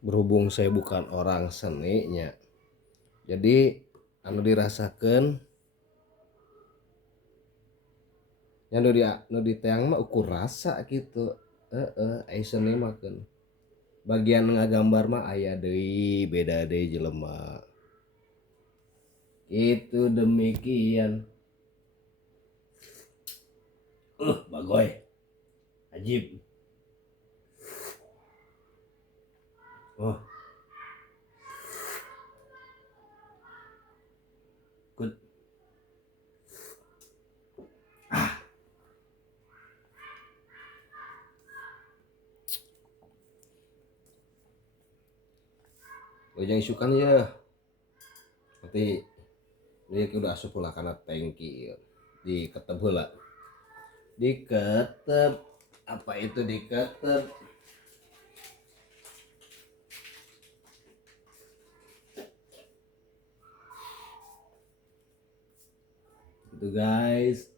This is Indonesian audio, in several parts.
Berhubung saya bukan orang seninya, jadi anu dirasakan yang di teang mah ukur rasa gitu. Ai seni mah kan bagian ngagambar mah aya deui beda deui jelema. Itu demikian. Bagoy ajib. Oh, good. Ujang isukan ya. Nanti dia udah asup ulah kana tangki diketep heula. Diketep apa itu diketep? Itu guys.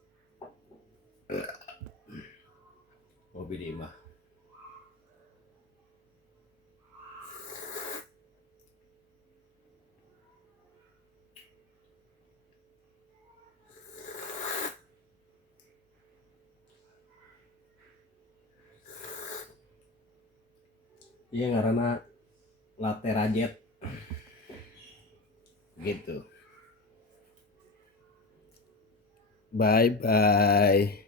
Mobil di mah. Iya karena latte rajet gitu. Bye bye.